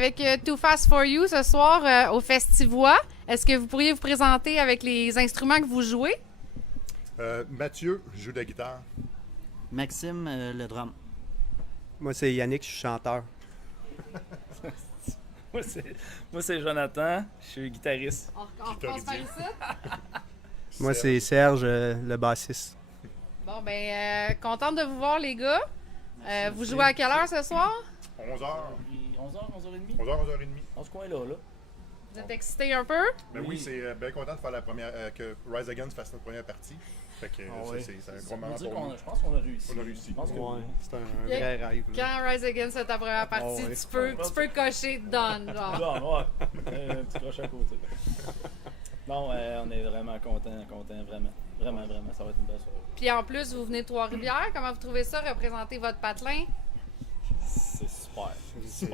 avec Too Fast For You ce soir au Festivois. Est-ce que vous pourriez vous présenter avec les instruments que vous jouez? Mathieu joue de la guitare. Maxime, le drum. Moi, c'est Yannick, je suis chanteur. Moi, c'est Jonathan, je suis guitariste. On repasse par ici. Moi, c'est Serge, le bassiste. Bon, contente de vous voir, les gars. Vous jouez à quelle heure ce soir? 11h. 11h, 11h30? 11h, 11h30. On se coin là. Vous êtes excités un peu? Ben oui, c'est bien content de faire la première, que Rise Against fasse notre première partie. Fait que c'est un gros moment pour nous. Je pense qu'on a réussi. On a réussi. Je pense que Ouais, c'est un vrai rêve. Là. Quand Rise Against c'est ta première partie, ouais. tu peux cocher done, genre. Bon, ouais. Un petit crochet à côté. Non, on est vraiment contents, vraiment. Vraiment, ça va être une belle soirée. Puis en plus, vous venez de Trois-Rivières. Comment vous trouvez ça, représenter votre patelin? C'est super.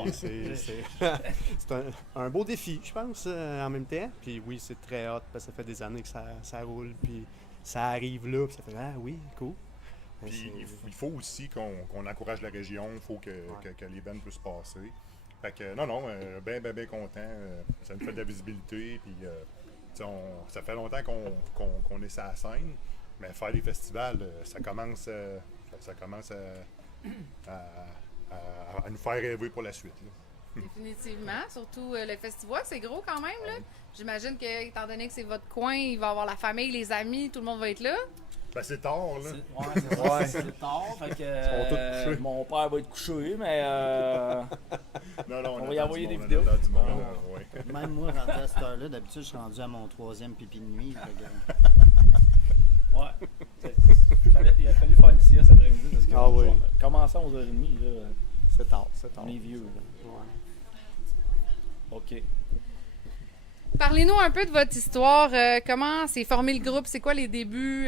C'est un beau défi, je pense, en même temps. Puis oui, c'est très hot parce que ça fait des années que ça roule. Puis ça arrive là, puis ça fait « Ah oui, cool ». Puis il faut aussi qu'on encourage la région, il faut que les bands puissent passer. Fait que non, bien content. Ça nous fait de la visibilité, puis ça fait longtemps qu'on est sur la scène, mais faire des festivals, ça commence à nous faire rêver pour la suite. Là. Définitivement. Surtout le festival, c'est gros quand même. Là. J'imagine que, étant donné que c'est votre coin, il va y avoir la famille, les amis, tout le monde va être là. Ben, c'est tard, là. C'est tard. Fait que Ils sont tous couchés. mon père va être couché, mais Non, on va y envoyer des on vidéos. attend du monde, ouais. Même moi, rendu à cette heure-là, d'habitude, je suis rendu à mon 3e pipi de nuit. Ouais. Il a fallu faire une sieste après-midi parce que commencer à 11h30, là, C'est tard. on est vieux. Là. Ouais. OK. Parlez-nous un peu de votre histoire. Comment s'est formé le groupe? C'est quoi les débuts?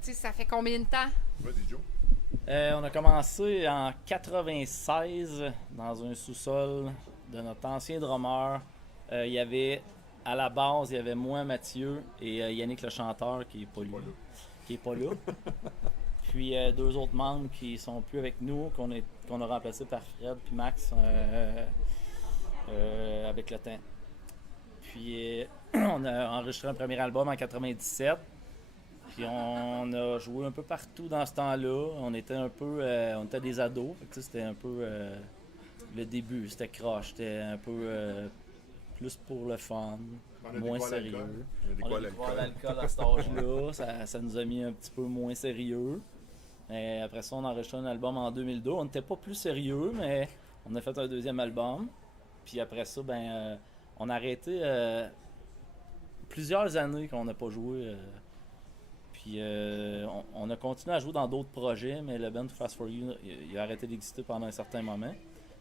Ça fait combien de temps? Vas-y, Joe. On a commencé en 96 dans un sous-sol de notre ancien drummer. À la base, il y avait moi, Mathieu et Yannick le chanteur qui est pas là. Puis deux autres membres qui sont plus avec nous, qu'on a remplacés par Fred puis Max avec le temps. Puis on a enregistré un premier album en 97. Puis on a joué un peu partout dans ce temps-là. On était des ados. Fait que, c'était un peu le début. C'était croche. C'était un peu plus pour le fun, moins sérieux. On a découvert l'alcool à cet âge-là. Ça nous a mis un petit peu moins sérieux. Et après ça, on a enregistré un album en 2002. On n'était pas plus sérieux, mais on a fait un deuxième album. Puis après ça, on a arrêté plusieurs années qu'on n'a pas joué. Puis on a continué à jouer dans d'autres projets, mais le band Too Fast For You, il a arrêté d'exister pendant un certain moment.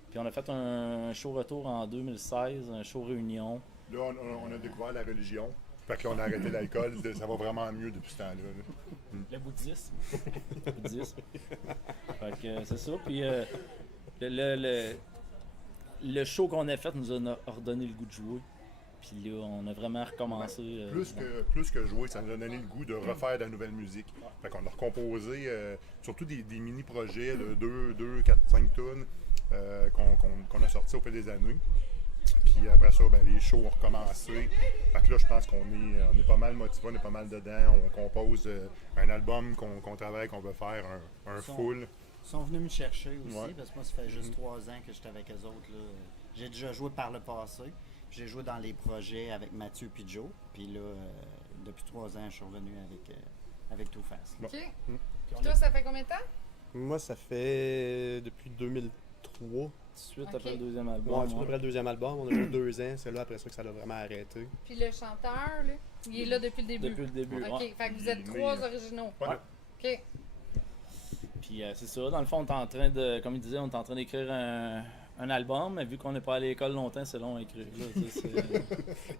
Puis on a fait un show retour en 2016, un show réunion. Là, on a découvert la religion. Fait que là, on a arrêté l'alcool. Ça va vraiment mieux depuis ce temps-là. Là. Le bouddhisme. Fait que c'est ça. Puis le show qu'on a fait nous a redonné le goût de jouer. Puis là, on a vraiment recommencé. Plus que jouer, ça nous a donné le goût de refaire de la nouvelle musique. Fait qu'on a recomposé surtout des mini-projets, 2, 4, 5 tonnes qu'on a sortis au fil des années. Puis après ça, les shows ont recommencé. Fait que là, je pense qu'on est pas mal motivés, on est pas mal dedans. On compose un album qu'on travaille, qu'on veut faire, un full. Ils sont venus me chercher aussi, Ouais. parce que moi, ça fait juste 3 ans que j'étais avec eux autres. Là. J'ai déjà joué par le passé. J'ai joué dans les projets avec Mathieu et Joe. Puis là, depuis 3 ans, je suis revenu avec Too Fast. OK. Puis toi, ça fait combien de temps? Moi, ça fait depuis 2003. Suite Ok. après le deuxième album. Ouais, après le deuxième album, on a joué 2 ans. C'est là après ça que ça a vraiment arrêté. Puis le chanteur, là, il est là depuis le début. Depuis le début, OK. ouais. Fait que vous êtes 3 originaux. Ouais. OK. Puis c'est ça, dans le fond, on est en train de, comme il disait, on est en train d'écrire un album, mais vu qu'on n'est pas allé à l'école longtemps, c'est long à écrire. Là,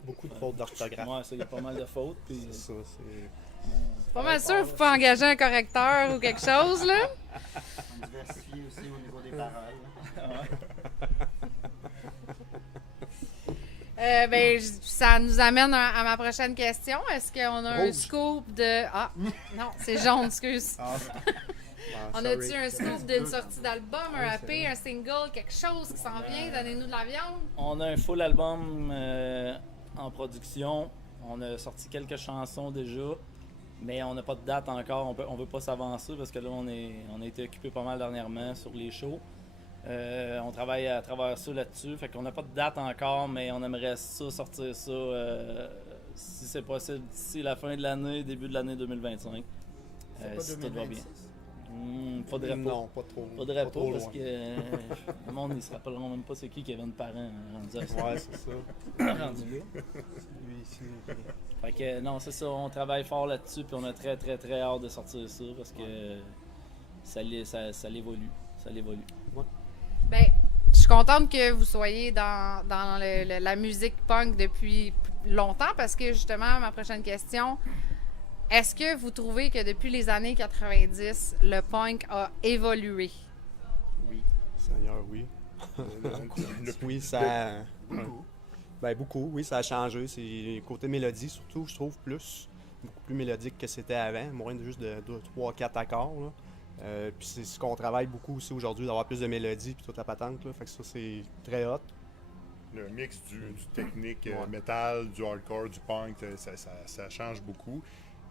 Beaucoup de fautes d'orthographe. ouais, ça, il y a pas mal de fautes. Puis, C'est ça, c'est... Pas mal sûr que vous pouvez engager un correcteur ou quelque chose, là. On diversifie aussi au niveau des paroles. Ça nous amène à ma prochaine question. Est-ce qu'on a un Rouge. scoop de... Ah, non, c'est jaune, excuse. On a-tu un scoop d'une sortie d'album, un EP, un single, quelque chose qui s'en vient? Donnez-nous de la viande. On a un full album en production. On a sorti quelques chansons déjà, mais on n'a pas de date encore. On veut pas s'avancer parce que là, on a été occupé pas mal dernièrement sur les shows. On travaille à travers ça là-dessus. Fait qu'on n'a pas de date encore, mais on aimerait sortir ça si c'est possible d'ici la fin de l'année, début de l'année 2025. Si tout va bien. Faudrait pas. Non, pas trop. Faudrait pas, trop parce loin. que le monde ne se rappelleront même pas c'est qui Kevin Parent rendu à ça. Ouais, c'est ça. rendu là. Lui ici. Fait que non, c'est ça, on travaille fort là-dessus, puis on a très très très hâte de sortir ça parce que ça l'évolue. Ça l'évolue. Ben, je suis contente que vous soyez dans la musique punk depuis longtemps parce que justement, ma prochaine question, est-ce que vous trouvez que depuis les années 90, le punk a évolué? Oui. Seigneur, oui. Oui, ça. Beaucoup. Ben, beaucoup, oui, ça a changé. C'est côté mélodie, surtout, je trouve, beaucoup plus mélodique que c'était avant, moins de juste de 3-4 accords. Là. Puis c'est ce qu'on travaille beaucoup aussi aujourd'hui, d'avoir plus de mélodie puis toute la patente. Là. Fait que ça, c'est très hot. Le mix du technique Ouais. métal, du hardcore, du punk, ça change beaucoup.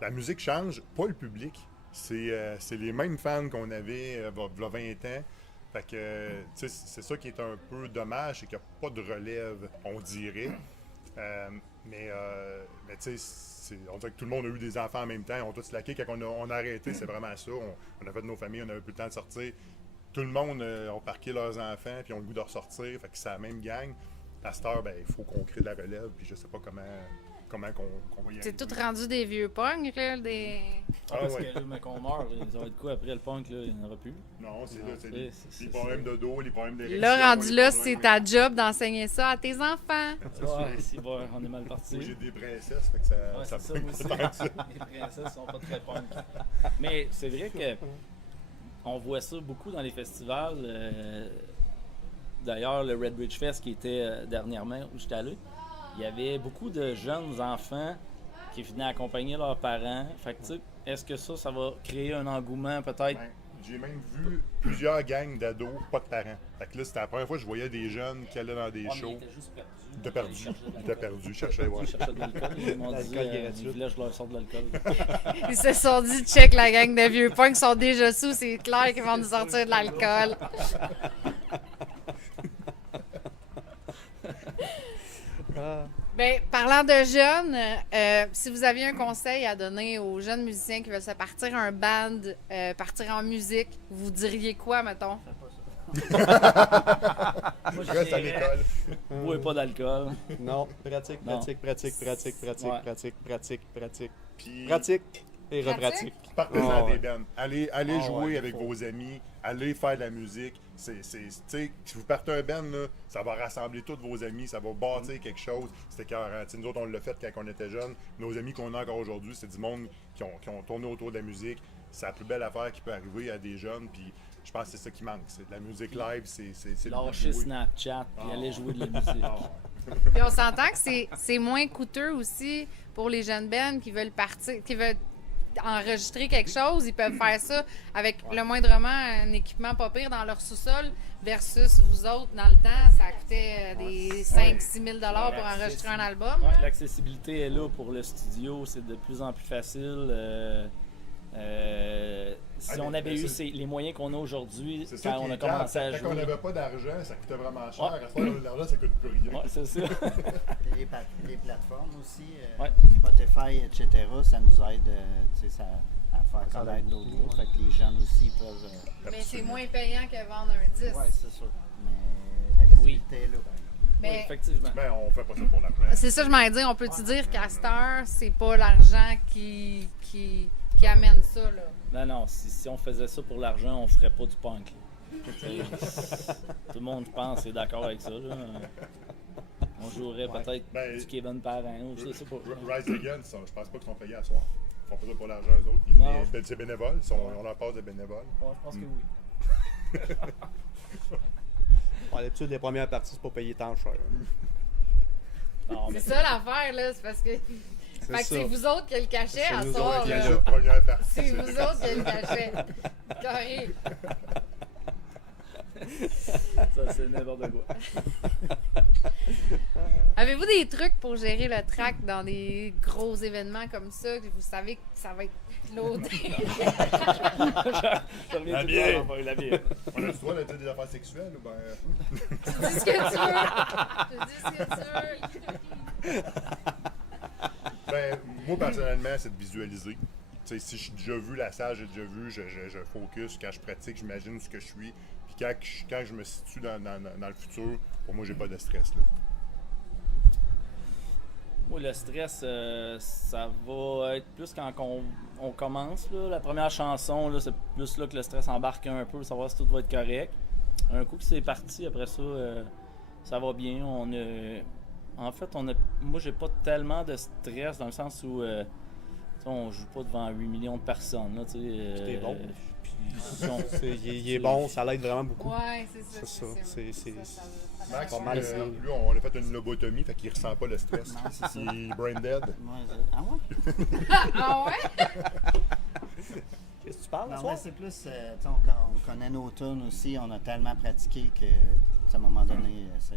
La musique change, pas le public. C'est les mêmes fans qu'on avait il y a 20 ans. Fait que, tu sais, c'est ça qui est un peu dommage, c'est qu'il n'y a pas de relève, on dirait. Mais tu sais, on dirait que tout le monde a eu des enfants en même temps. On a tous slacké. Quand on a arrêté, c'est vraiment ça. On a fait de nos familles, on n'avait plus le temps de sortir. Tout le monde a parqué leurs enfants, puis ont le goût de ressortir. Fait que c'est la même gang. À cette heure, ben, il faut qu'on crée de la relève, puis je sais pas comment qu'on va y C'est arriver. tout rendu des vieux punks, là, des... Parce ouais. que là, mais qu'on meurt, ça va être quoi après le punk, là, il n'y en aura plus. Non, c'est Non, là, c'est c'est- les problèmes de dos, les problèmes d'érection. Là, rendu les là, problèmes- c'est ta job d'enseigner ça à tes enfants. Ouais, si, bon, on est mal parti. Moi, j'ai des princesses, fait que ça, Ouais, ça c'est ça, peut moi aussi. pas tant que ça. Les princesses sont pas très punk. Mais c'est vrai que on voit ça beaucoup dans les festivals. D'ailleurs, le Red Bridge Fest qui était dernièrement où j'étais allé, il y avait beaucoup de jeunes enfants qui venaient accompagner leurs parents. Fait que, tu sais, est-ce que ça va créer un engouement peut-être? Ben, j'ai même vu plusieurs gangs d'ados, pas de parents. Fait que là, c'était la première fois que je voyais des jeunes qui allaient dans des Ouais, mais shows. ils étaient juste perdus. Ils étaient perdus. Ils étaient perdus, ils cherchaient, ouais. Ils cherchaient de l'alcool. Ils m'ont dit, L'alcool gratuit. ils voulaient que je leur sorte de l'alcool. Ils se sont dit, check, la gang de vieux punks sont déjà sous, c'est clair qu'ils vont nous sortir de l'alcool. Ben, parlant de jeunes, si vous aviez un conseil à donner aux jeunes musiciens qui veulent se partir un band, partir en musique, vous diriez quoi, mettons? Moi, je Reste à dirais, l'école. bois pas d'alcool. Non, pratique, Non. pratique, pratique, pratique, pratique, Ouais. pratique, pratique, pratique. Puis, Pratique et Pratique? repratique. partez-en Ah, des ouais. bands. Allez Ah, jouer ouais, avec faut. vos amis. Allez faire de la musique. Tu sais, si vous partez un band, là, ça va rassembler tous vos amis. Ça va bâtir quelque chose. C'était écœurant. Tu sais, nous autres, on l'a fait quand on était jeunes. Nos amis qu'on a encore aujourd'hui, c'est du monde qui ont tourné autour de la musique. C'est la plus belle affaire qui peut arriver à des jeunes. Puis je pense que c'est ça qui manque. C'est de la musique live. C'est Lâcher jouer. Snapchat puis aller jouer de la musique. Puis on s'entend que c'est moins coûteux aussi pour les jeunes bands qui veulent partir, qui veulent enregistrer quelque chose. Ils peuvent faire ça avec le moindrement un équipement pas pire dans leur sous-sol versus vous autres, dans le temps, ça coûtait des 5-6 000 pour enregistrer un album. Ouais, l'accessibilité est là pour le studio, c'est de plus en plus facile. Si on avait eu les moyens qu'on a aujourd'hui C'est ça quand qui on a est commencé à plate. Quand on jouer. n'avait pas d'argent, ça coûtait vraiment cher. Ouais. À ce moment-là, l'argent, ça coûte plus rien. Ouais, c'est ça. Puis les plateformes aussi, Ouais. Spotify, etc., ça nous aide tu sais, à faire connaître d'autres groupes. Fait que les jeunes aussi peuvent. Mais c'est moins payant que vendre un disque. Oui, c'est sûr. Mais la visibilité est là, par exemple. Oui, Mais effectivement. Ben, on fait pas ça pour l'argent. c'est ça, je m'en dire. On peut-tu dire qu'à cette heure, c'est pas l'argent qui amène ça, là? Non, si on faisait ça pour l'argent, on ferait pas du punk. Là. Tout le monde, je pense, est d'accord avec ça. Là. On jouerait peut-être Ben, du Kevin Parent, ou je sais pas. Rise Against, je pense pas qu'ils sont payés à soir. Ils font pas ça pour l'argent, eux autres. Non. C'est bénévole, on leur passe de bénévoles. Ouais, je pense que oui. Bon, d'habitude, les premières parties, c'est pas payé tant cher. Non, mais C'est ça l'affaire, là. C'est parce que Fait que ça. c'est vous autres qui a le cachet C'est à nous soir, autres qui là. a La première partie. C'est vous autres qui a le cachet. Correct. Ça, c'est n'importe quoi. Avez-vous des trucs pour gérer le track dans des gros événements comme ça, que vous savez que ça va être loadé? Je reviens La tout bière. le temps, la bière. On a le droit de dire des affaires sexuelles ou ben. Tu dis ce que tu veux. Tu dis ce que tu veux. Ben, moi, personnellement, c'est de visualiser. Tu sais, si j'ai déjà vu la salle, j'ai déjà vu, je focus. Quand je pratique, j'imagine ce que je suis. Puis quand je me situe dans le futur, pour moi, j'ai pas de stress. Là. Moi, le stress, ça va être plus quand on commence. Là. La première chanson, là, c'est plus là que le stress embarque un peu, savoir si tout va être correct. Un coup que c'est parti, après ça, ça va bien. En fait, moi, j'ai pas tellement de stress dans le sens où on joue pas devant 8 millions de personnes. Là, T'es bon. puis Il est bon, ça l'aide vraiment beaucoup. Ouais, c'est ça. C'est ça. Max, pas mal, lui, on a fait une lobotomie, fait qu'il ressent pas le stress. Non, c'est ça. Il est brain dead. Ah ouais? Ah ouais? Qu'est-ce que tu parles, Non, toi? mais c'est plus, tu sais, on connaît nos tunes aussi, on a tellement pratiqué que, tu sais, à un moment donné, ça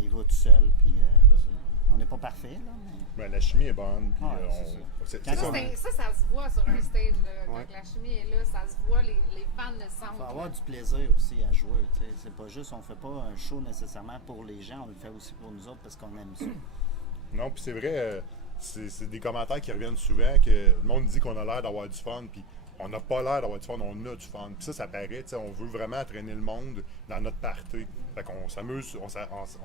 y va tout seul. Puis, on n'est pas parfait, là, mais... Ben, la chimie est bonne. Puis, Ouais, c'est c'est Quand Ça, comme- ça se voit sur un stage. Là, Ouais. Quand la chimie est là, ça se voit, les fans le Il faut sentent. avoir là. du plaisir aussi à jouer. Tu sais. C'est pas juste, on fait pas un show nécessairement pour les gens, on le fait aussi pour nous autres parce qu'on aime ça. Non, puis c'est vrai, c'est des commentaires qui reviennent souvent que le monde dit qu'on a l'air d'avoir du fun, puis on n'a pas l'air d'avoir du fun, on a du fun. Puis ça paraît, tu sais, on veut vraiment entraîner le monde dans notre party. Fait qu'on s'amuse, on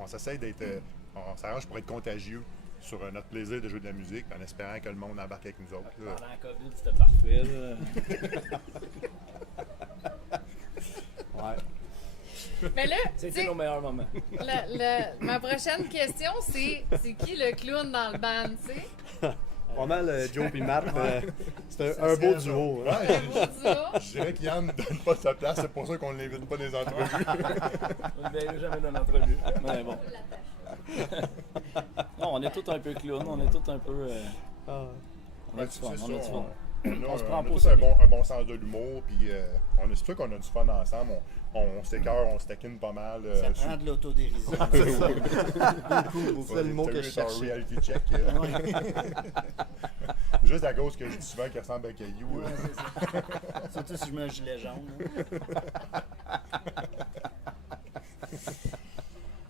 s'essaye d'être, on s'arrange pour être contagieux sur notre plaisir de jouer de la musique, en espérant que le monde embarque avec nous autres. là. pendant la COVID, c'était parfait. Là. Ouais. Mais là, tu C'était sais, nos meilleurs moments. ma prochaine question, c'est qui le clown dans le band, tu sais? Pas mal, Joe et Matt, c'est Ça un beau serait duo. hein. Ouais, Vous ça? je dirais qu'Yann ne donne pas sa place, c'est pour ça qu'on ne l'invite pas dans les entrevues. On ne verra jamais dans l'entrevue. Mais bon. Non, on est tous un peu clown, on est tous un peu. Ah. On a du fun, C'est on a du ça, fun. on se a prend pas au tous sérieux. un bon sens de l'humour, puis c'est sûr qu'on a du fun ensemble. On s'écœure, on se taquine pas mal. Ça prend de l'autodérision. C'est le mot que je T'as eu ton cherchais. reality check. Juste à cause que je dis souvent qu'il ressemble à Caillou. Ouais, c'est ça. Surtout si je mets un gilet jaune. là.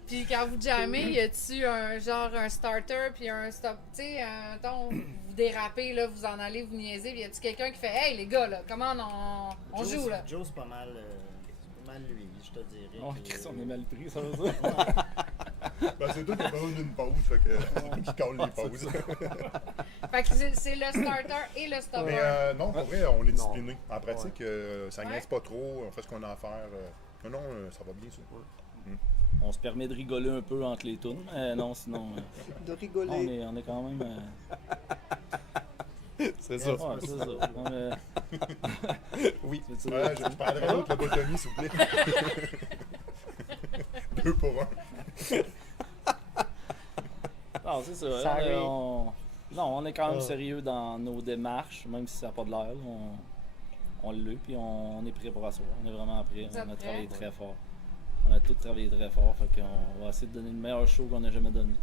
Puis quand vous jammez, y a-tu un starter puis un stop? Tu sais, mettons, vous dérapez, là, vous en allez, vous niaisez, puis y a-tu quelqu'un qui fait Hey les gars, là, comment on Joe, joue là? Joe, c'est pas mal lui, je te dirais. Oh, que- Chris, on est mal pris, ça veut dire. Ben, c'est toi qui as besoin d'une pause, fait que qui colle les pauses. Fait que c'est le starter et le stopper. Mais non, pour vrai, on est discipliné. En pratique, ça Ouais. niaise pas trop, on fait ce qu'on a à faire. Non, ça va bien ça. On se permet de rigoler un peu entre les tunes, mais non, sinon, De rigoler. on est quand même. C'est ça. Ouais, c'est ça. Oui. C'est ça. Ouais, je prendrais l'autre lobotomie, s'il vous plaît. 2 pour 1. Non, c'est ça. Sorry. Non, on est quand même Ah. sérieux dans nos démarches, même si ça n'a pas de l'air. là, on l'a, puis on est prêt pour asseoir. On est vraiment prêt. Vous êtes On a prêts? travaillé très fort. On a tous travaillé très fort, fait qu'on va essayer de donner le meilleur show qu'on a jamais donné.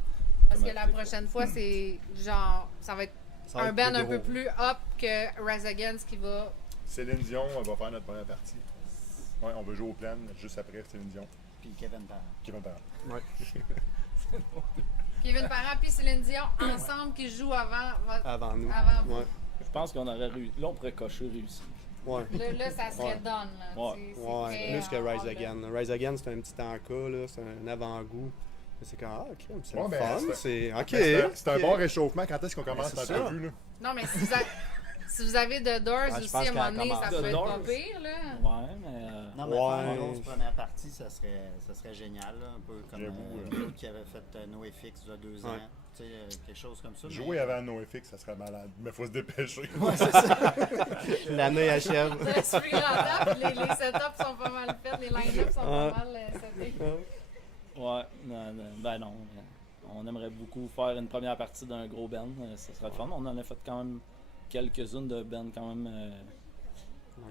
Parce Comme que à la toutes les prochaine fois, c'est genre, ça va être Ça va un être band plus un peu gros. plus up que Rise Against qui va. Céline Dion va faire notre première partie. Ouais, on va jouer au plan juste après Céline Dion. Puis Kevin Parent. Qui va faire. Kevin Parent puis Céline Dion ensemble qui jouent avant. Avant nous. Avant vous. Ouais. Je pense qu'on aurait réussi. Là, on pourrait cocher réussi. Ouais. Là, ça serait Ouais. done. Là. Ouais. C'est Ouais, très, plus que Rise on- Again. Rise Again, c'est un petit encas, là, c'est un avant-goût. C'est comme, ah, ok, c'est Ouais, le ben, fun, c'est. Ok. C'est un ok. bon réchauffement. Quand est-ce qu'on commence c'est ça. l'entrevue, là? Non, mais si vous avez The Doors je aussi, pense à un moment qu'elle donné, ça commence. peut The être Doors. pas pire. Là. Ouais, mais. Non, mais Ouais. faire une grosse première partie, ça serait génial, là, un peu comme J'avoue, l'autre qui avait fait NoFX il y a 2 ans. Ouais. Tu sais, quelque chose comme ça. Jouer avant NoFX, ça serait malade. Mais faut se dépêcher. Ouais, c'est ça. L'année achève. Le screen en table, les setups sont pas mal faits, les line-ups sont pas Ouais. mal setés. Ouais, non, ben non. On aimerait beaucoup faire une première partie d'un gros band. Ça serait le fun. On en a fait quand même quelques-unes de bands quand même,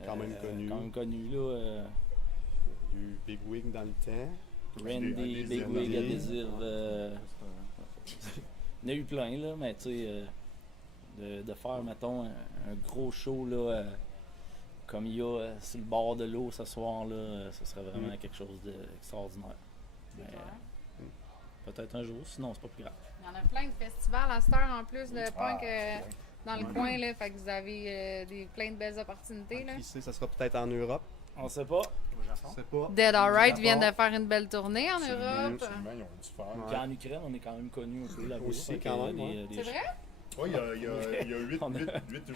Quand même connu. Quand même connues, là. Du Big Wig dans le temps. Randy, Adhésive. Big Wig, Adhésive. Il y en a eu plein, là, mais tu sais, de faire, mettons, un gros show, là, comme il y a sur le bord de l'eau ce soir, là, ce serait vraiment quelque chose d'extraordinaire. Mais, peut-être un jour, sinon c'est pas plus grave. Il y en a plein de festivals à cette heure en plus de punk ouais. dans le coin, là. Fait que vous avez plein de belles opportunités, là. Qui sait, ça sera peut-être en Europe. On sait pas. Au Japon. Je sais pas. Dead Alright Japon. viennent de faire une belle tournée en Absolument, Europe. absolument, ils ont du fun. Ouais. Puis en Ukraine, on est quand même connu un peu là-bas. Aussi, Fait que, quand même, C'est vrai? Oui, il y a 8 On a- ou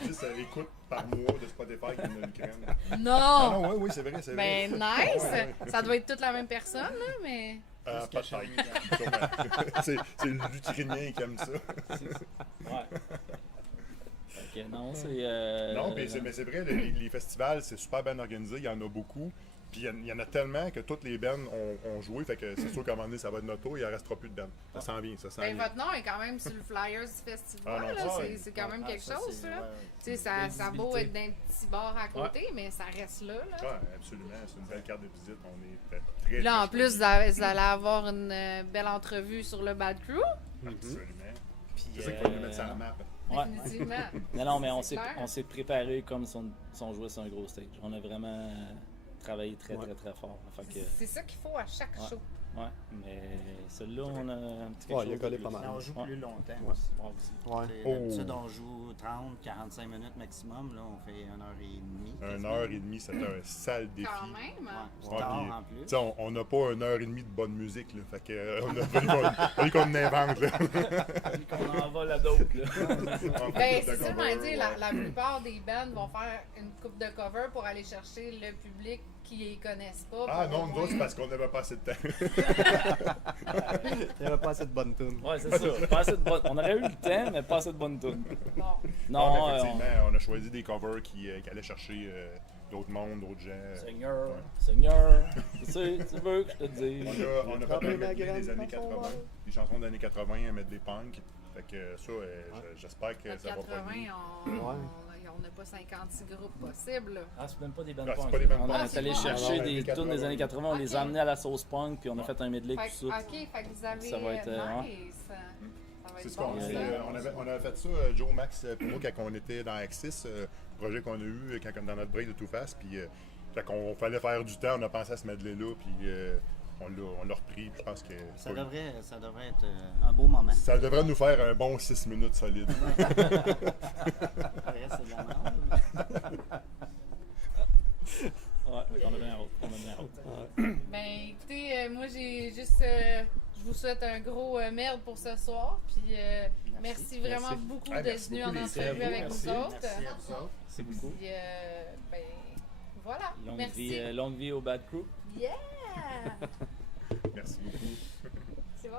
10 écoutes par mois de Spotify qui viennent de l'Ukraine. Ah Non! non, oui, c'est vrai, c'est vrai. Ben, nice! Ouais, ouais. Ça doit être toute la même personne, là, mais. Peut-être. Sûrement. C'est l'Ukrainien qui aime ça. Ouais. Fait que non, c'est. Non, mais c'est vrai, les festivals, c'est super bien organisé, il y en a beaucoup. Puis il y en a tellement que toutes les bands ont joué, fait que c'est sûr qu'à un moment donné, ça va être notre tour, il ne restera plus de bands. Ça s'en vient, ça s'en Ben, vient. votre nom est quand même sur le flyers du festival, Ah non, là. ça, C'est quand même quelque ça, chose, c'est- là. ouais. Tu sais, ça a beau visibilité. être d'un petit bar à côté, mais ça reste là, là. Ouais, absolument, c'est une belle carte de visite. On est très, Là, en très plus, choyés. vous allez avoir une belle entrevue sur le Bad Crew, Absolument. Puis, C'est ça qu'il faut nous mettre sur la map. Ouais. définitivement. Non, mais C'est clair. on s'est préparé comme si on jouait sur un gros stage. On a vraiment travaillé très, Ouais. très, très fort. Fait que, C'est ça qu'il faut à chaque Ouais. show. ouais, mais celui-là, on a un petit quelque Ouais, il a chose collé de pas plus. mal. Mais on joue Ouais. plus longtemps Ouais. aussi. Ouais, aussi. Ouais. T'sais, Oh. D'habitude, on joue 30-45 minutes maximum. Là, on fait 1h30. 1h30, c'est un sale défi. Quand même. Ouais, c'est Ouais, tard puis, en plus. tu sais, on n'a pas 1h30 de bonne musique, là. Fait que, on a fallu qu'on invente, là. On en va là d'autres, là. Ben, c'est ça, je veux dire, la plupart des bands vont faire une coupe de cover pour aller chercher le public qui les connaissent pas. Ah pour non, au nous moins- autres, c'est parce qu'on n'avait pas assez de temps. Il n'y avait pas assez de bonnes tunes. Ouais, c'est ça. Pas assez de bonne- On aurait eu le temps, mais pas assez de bonnes tunes. Bon. Non, effectivement, on a choisi des covers qui allaient chercher d'autres mondes, d'autres gens. Seigneur, Ouais. Seigneur, tu sais, tu veux que je te dise. On a fait Frappé un ma medley graine des années dans son 80, bol. des chansons des années 80 à mettre des punks. Fait que ça, j'espère que Notre ça va 80, pas venir. on n'a pas 56 groupes possibles. là. Ah, c'est même pas des bands Ah, c'est punk. pas des bands On punk. est allé Ah, chercher non, des années tunes des années 80, on les a Ok. amenés à la sauce punk, puis on a fait un medley Fait, tout ça. ok, fait que vous avez. Ça va être, nice. Ça va C'est être ce qu'on bon, fait. ça. On avait fait ça, Joe, Max, pour moi, quand on était dans Axis, projet qu'on a eu dans notre break de Too Fast. Puis, fait qu'on fallait faire du temps, on a pensé à ce medley-là, puis on l'a repris. Puis je pense que Ça devrait être un beau moment. ça devrait nous faire un bon 6 minutes solide. Le reste, c'est de la merde. Ouais, on a bien hâte. On a bien hâte. Ben, écoutez, moi, j'ai juste. Je vous souhaite un gros merde pour ce soir. Puis, merci vraiment Merci. beaucoup Ah, d'être merci venu beaucoup, en les entrevue filles. avec Merci. nous autres. Merci à vous autres. C'est beaucoup. Puis, ben, voilà. Merci. Longue vie au Bad Crew. Yeah! Merci beaucoup. C'est bon?